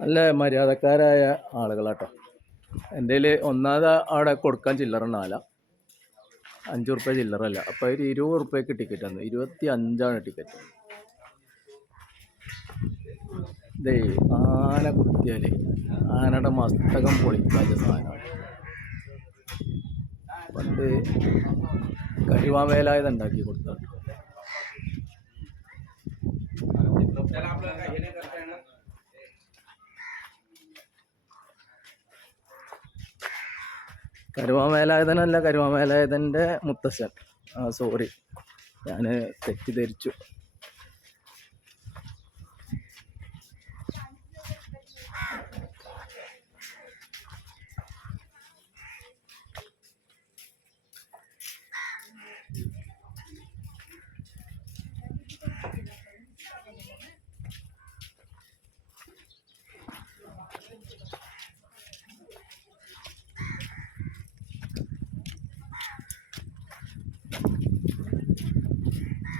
നല്ല മര്യാദക്കാരായ ആളുകളാട്ടോ. എൻ്റെ ഒന്നാമത് അവിടെ കൊടുക്കാൻ ചില്ലറുണ്ടാവില്ല, 5 ഉറുപ്പ്യ ചില്ലറല്ല. അപ്പോൾ ഒരു 20 ഉറുപ്പ്യക്ക് ടിക്കറ്റ് തന്നു. 25 ടിക്കറ്റ്. ഇതേ ആന കുത്തിയാൽ ആനയുടെ മസ്തകം പൊളിക്കാത്ത സാധനമാണ്. പണ്ട് കരുവാവേലായത് ഉണ്ടാക്കി കൊടുത്താണ്. കരുവാമേലായുധനല്ല, കരുവാമേലായുധൻ്റെ മുത്തശ്ശൻ. സോറി, ഞാൻ തെറ്റിദ്ധരിച്ചു.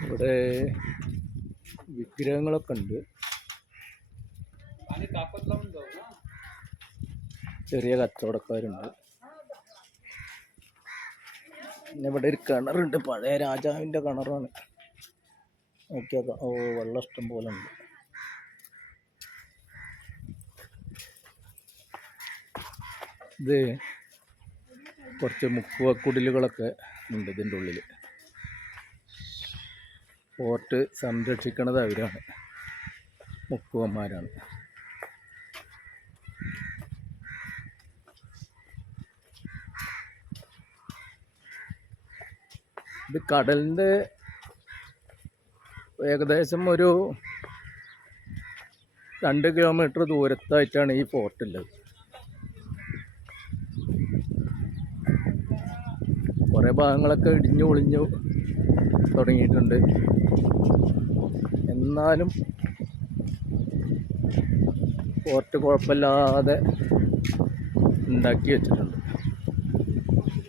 ഇവിടെ വിഗ്രഹങ്ങളൊക്കെ ഉണ്ട്. ചെറിയ കച്ചവടക്കാരുണ്ട്. പിന്നെ ഇവിടെ ഒരു കിണറുണ്ട്, പഴയ രാജാവിൻ്റെ കിണറാണ്. നോക്കിയാൽ വെള്ളം ഇഷ്ടം പോലെ ഉണ്ട്. ഇത് കുറച്ച് മുക്കുവക്കുടിലുകളൊക്കെ ഉണ്ട് ഇതിൻ്റെ ഉള്ളിൽ. ഫോർട്ട് സംരക്ഷിക്കണത് അവരാണ്, മുക്കുവന്മാരാണ്. ഇത് കടലിൻ്റെ ഏകദേശം ഒരു 2 കിലോമീറ്റർ ദൂരത്തായിട്ടാണ് ഈ ഫോർട്ടുള്ളത്. കുറേ ഭാഗങ്ങളൊക്കെ ഇടിഞ്ഞു പൊളിഞ്ഞു തുടങ്ങിയിട്ടുണ്ട്. എന്നാലും ഫോർട്ട് കുഴപ്പമില്ലാതെ ഉണ്ടാക്കി വെച്ചിട്ടുണ്ട്.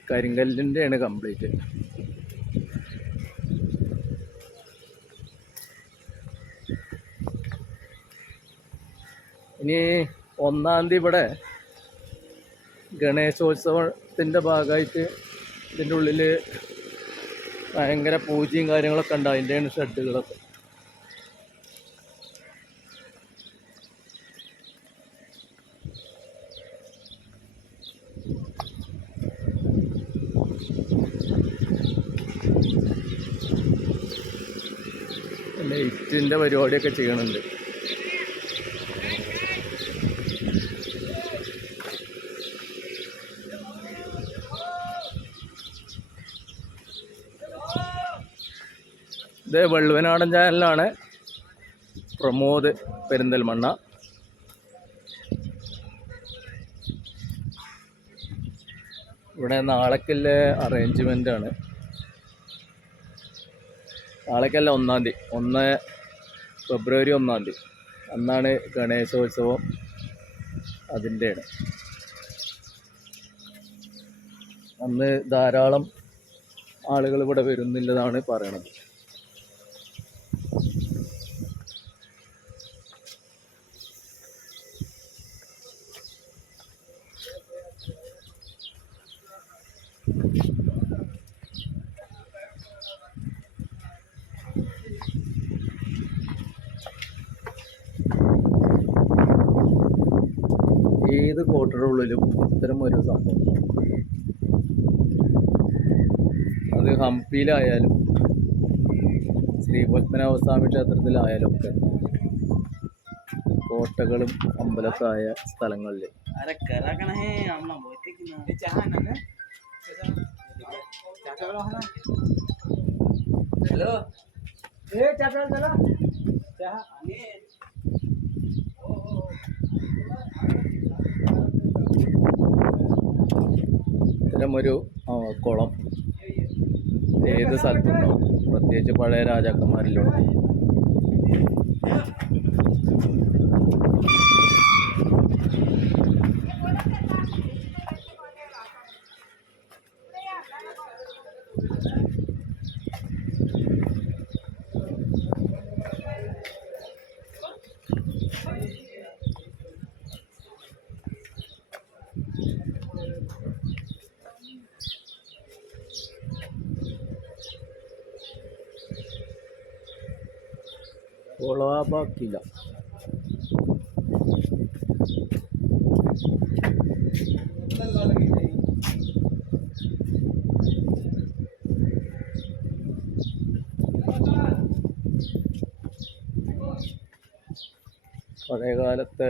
കരിങ്കല്ലിൻ്റെയാണ് കംപ്ലീറ്റ്. ഇനി 1-ാം തീയതി ഇവിടെ ഗണേശോത്സവത്തിൻ്റെ ഭാഗമായിട്ട് ഇതിൻ്റെ ഉള്ളിൽ ഭയങ്കര പൂജയും കാര്യങ്ങളൊക്കെ ഉണ്ട്. അതിൻ്റെയാണ് ഷെഡുകളൊക്കെ. ലൈറ്റിൻ്റെ പരിപാടിയൊക്കെ ചെയ്യണുണ്ട്. ഇത് വള്ളുവനാടൻ ചാനലാണ്, പ്രമോദ് പെരിന്തൽമണ്ണ. ഇവിടെ നാളേക്കുള്ള അറേഞ്ച്മെൻ്റാണ്. നാളേക്കല്ല, 1-ാം തീയതി, 1 ഫെബ്രുവരി 1-ാം തീയതി അന്നാണ് ഗണേശോത്സവം. അതിൻ്റെയാണ്. അന്ന് ധാരാളം ആളുകൾ ഇവിടെ വരുന്നില്ലതാണ് പറയണത്. ഏത് കോട്ടയുടെ ഉള്ളിലും ഇത്തരം ഒരു സംഭവം. അത് ഹംപിയിലായാലും ശ്രീ പത്മനാഭസ്വാമി ക്ഷേത്രത്തിലായാലും ഒക്കെ കോട്ടകളും അമ്പലത്തായ സ്ഥലങ്ങളിൽ ഇത്തരമൊരു കുളം ഏത് സ്ഥലത്തുണ്ടാവും, പ്രത്യേകിച്ച് പഴയ രാജാക്കന്മാരിലുള്ള. ലാഭാക്കില്ല. പഴയകാലത്തെ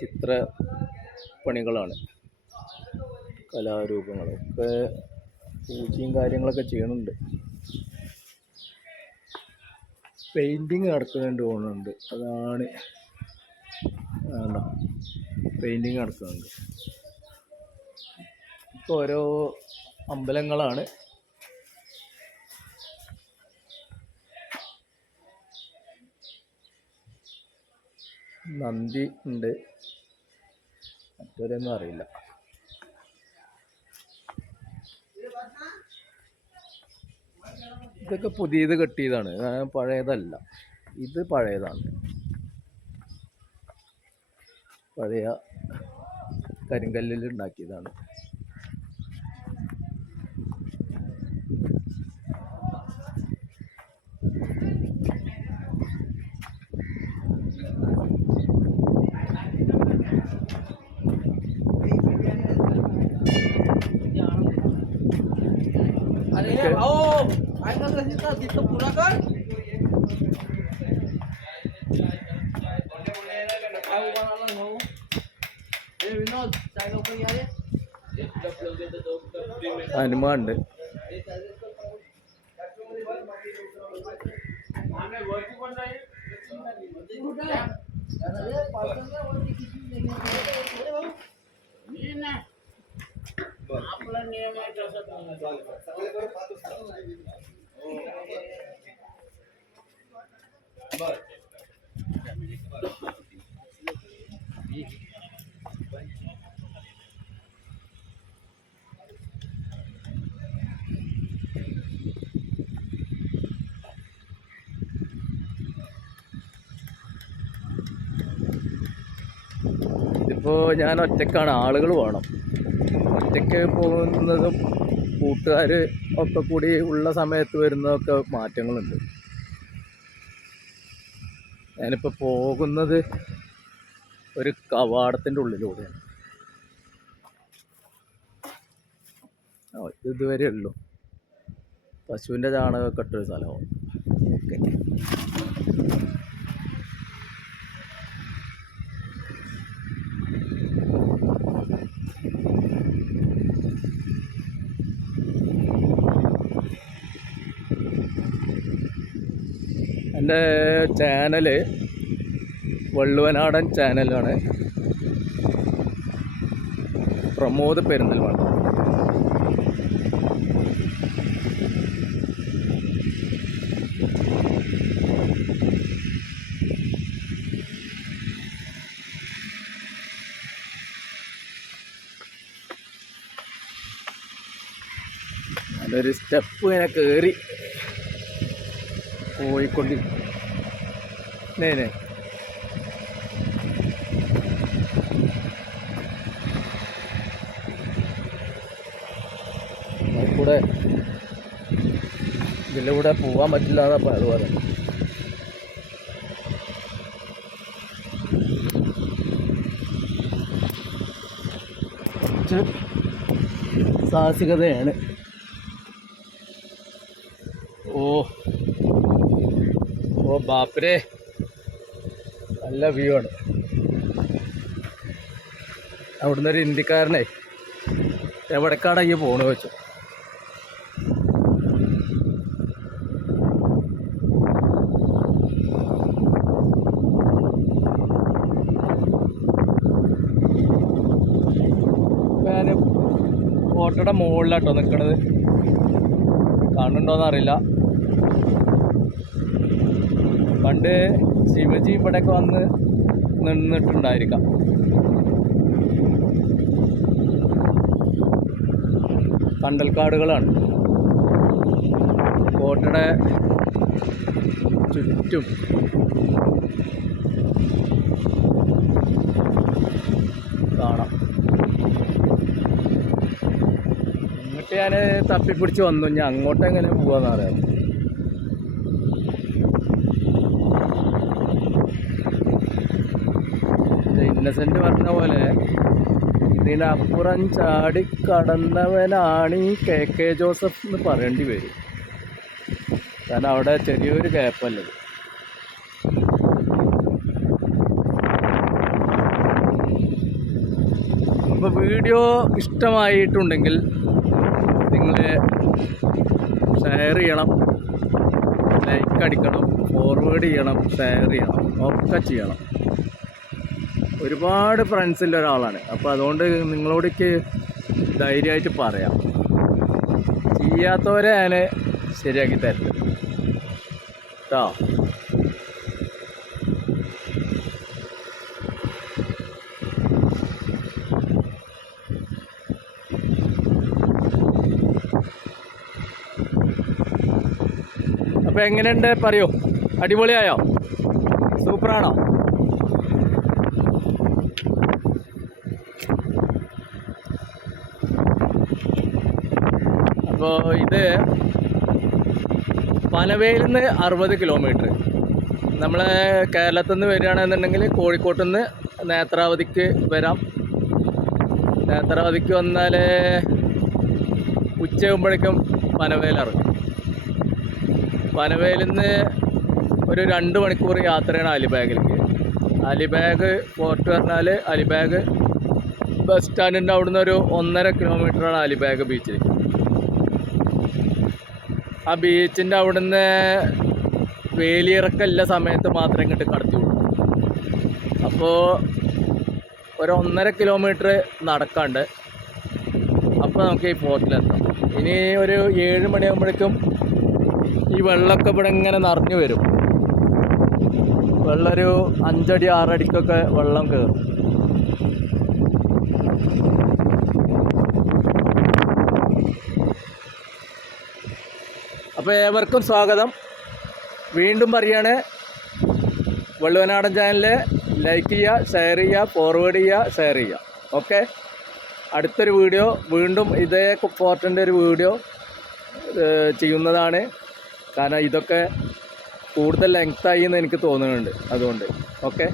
ചിത്രപ്പണികളാണ്, കലാരൂപങ്ങളൊക്കെ പൂജയും കാര്യങ്ങളൊക്കെ ചെയ്യണുണ്ട്. പെയിൻറ്റിങ് നടക്കുന്നുണ്ട് തോന്നുന്നുണ്ട്. അതാണ് വേണ്ട, പെയിൻറ്റിങ് നടക്കുന്നുണ്ട്. ഇപ്പോൾ ഓരോ അമ്പലങ്ങളാണ്. നന്ദി ഉണ്ട്, മറ്റൊരൊന്നും അറിയില്ല. ഇതൊക്കെ പുതിയത് കെട്ടിയതാണ്, പഴയതല്ല. ഇത് പഴയതാണ്, പഴയ കരിങ്കല്ലിൽ ഉണ്ടാക്കിയതാണ്. ഹനുമാൻ ഉണ്ട്. ഇതിപ്പോൾ ഞാൻ ഒറ്റക്കാണ്, ആളുകൾ വേണം. ഒറ്റയ്ക്ക് പോകുന്നതും കൂട്ടുകാർ ഒക്കെ കൂടി ഉള്ള സമയത്ത് വരുന്നതൊക്കെ മാറ്റങ്ങളുണ്ട്. ഞാനിപ്പോൾ പോകുന്നത് ഒരു കവാടത്തിൻ്റെ ഉള്ളിലൂടെയാണ്. ഇതുവരെ ഉള്ളൂ. പശുവിൻ്റെ ചാണകമൊക്കെ ഇട്ടൊരു സ്ഥലമാണ്. ഓക്കെ, എൻ്റെ ചാനൽ വള്ളുവനാടൻ ചാനലാണ്, പ്രമോദ് പെരിന്തൽമണ്ണ. ഞാനൊരു സ്റ്റെപ്പ് ഇങ്ങനെ കയറി പോയിക്കൊണ്ടിരിക്കുന്നേ. കൂടെ ഇതിലൂടെ പോകാൻ പറ്റില്ല എന്നപ്പോൾ അത് പറയുന്നത്. കുറച്ച് സാഹസികതയാണ്. ഓ ബാപ്പരെ, നല്ല വ്യൂ ആണ്. അവിടുന്ന് ഒരു ഇന്ത്യക്കാരനെ എവിടേക്കാണ് ഈ പോണെന്ന് വെച്ചു. ഞാൻ കോട്ടയുടെ മുകളിലാട്ടോ നിൽക്കണത്, കാണുന്നുണ്ടോയെന്ന് അറിയില്ല. പണ്ട് ശിവജി ഇവിടെയൊക്കെ വന്ന് നിന്നിട്ടുണ്ടായിരിക്കാം. കണ്ടൽക്കാടുകളാണ് കോട്ടയുടെ ചുറ്റും. കാണാം. ഇങ്ങോട്ട് ഞാൻ തപ്പിപ്പിടിച്ച് വന്നു. ഞാൻ അങ്ങോട്ട് എങ്ങനെ പോവാന്ന് അറിയാം. ഇന്നസെൻ്റ് പറഞ്ഞ പോലെ ഇതിനപ്പുറം ചാടിക്കടന്നവനാണ് ഈ കെ ജോസഫ് എന്ന് പറയേണ്ടി വരും. കാരണം അവിടെ ചെറിയൊരു ഗ്യാപ്പല്ലത്. അപ്പോൾ വീഡിയോ ഇഷ്ടമായിട്ടുണ്ടെങ്കിൽ നിങ്ങൾ ഷെയർ ചെയ്യണം, ലൈക്ക് അടിക്കണം, ഫോർവേഡ് ചെയ്യണം, ഷെയർ ചെയ്യണം, ഒക്കെ ചെയ്യണം. ഒരുപാട് ഫ്രണ്ട്സിൻ്റെ ഒരാളാണ്. അപ്പോൾ അതുകൊണ്ട് നിങ്ങളോടേക്ക് ധൈര്യമായിട്ട് പറയാം, ചെയ്യാത്തവരെ ഞാൻ ശരിയാക്കി തരില്ല കേട്ടോ. അപ്പോൾ എങ്ങനെയുണ്ട് പറയൂ? അടിപൊളിയായോ? സൂപ്പറാണോ? അപ്പോൾ ഇത് പനവേലിൽ നിന്ന് 60 കിലോമീറ്റർ. നമ്മളെ കേരളത്തിൽ നിന്ന് വരികയാണെന്നുണ്ടെങ്കിൽ കോഴിക്കോട്ട് നിന്ന് നേത്രാവതിക്ക് വരാം. നേത്രാവതിക്ക് വന്നാൽ ഉച്ചയാകുമ്പോഴേക്കും പനവേലിറങ്ങും. പനവേലിൽ നിന്ന് ഒരു 2 മണിക്കൂർ യാത്രയാണ് അലിബാഗിലേക്ക്. അലിബാഗ് ഫോർട്ട് പറഞ്ഞാൽ അലിബാഗ് ബസ് സ്റ്റാൻഡിൻ്റെ അവിടുന്ന് ഒരു 1.5 കിലോമീറ്ററാണ് അലിബാഗ് ബീച്ചിലേക്ക്. ആ ബീച്ചിൻ്റെ അവിടുന്ന് വേലിയിറക്കല്ല സമയത്ത് മാത്രമേ ഇങ്ങോട്ട് കടത്തി വിടും. അപ്പോൾ ഒരു 1.5 കിലോമീറ്റർ നടക്കാണ്ട് അപ്പോൾ നമുക്ക് ഈ ഫോർട്ടിലെത്താം. ഇനി ഒരു 7 മണിയാകുമ്പോഴേക്കും ഈ വെള്ളമൊക്കെ ഇവിടെ ഇങ്ങനെ നിറഞ്ഞു വരും. വെള്ളം ഒരു 5 അടി 6 അടിക്കൊക്കെ വെള്ളം കയറും. അപ്പോൾ ഏവർക്കും സ്വാഗതം. വീണ്ടും പറയാണ്, വള്ളുവനാടൻ ചാനൽ ലൈക്ക് ചെയ്യുക, ഷെയർ ചെയ്യുക, ഫോർവേഡ് ചെയ്യുക, ഷെയർ ചെയ്യുക. ഓക്കെ, അടുത്തൊരു വീഡിയോ വീണ്ടും ഇതേ ഫോർട്ടിൻ്റെ ഒരു വീഡിയോ ചെയ്യുന്നതാണ്. കാരണം ഇതൊക്കെ കൂടുതൽ ലെങ്തായി എന്ന് എനിക്ക് തോന്നുന്നുണ്ട്. അതുകൊണ്ട് ഓക്കെ.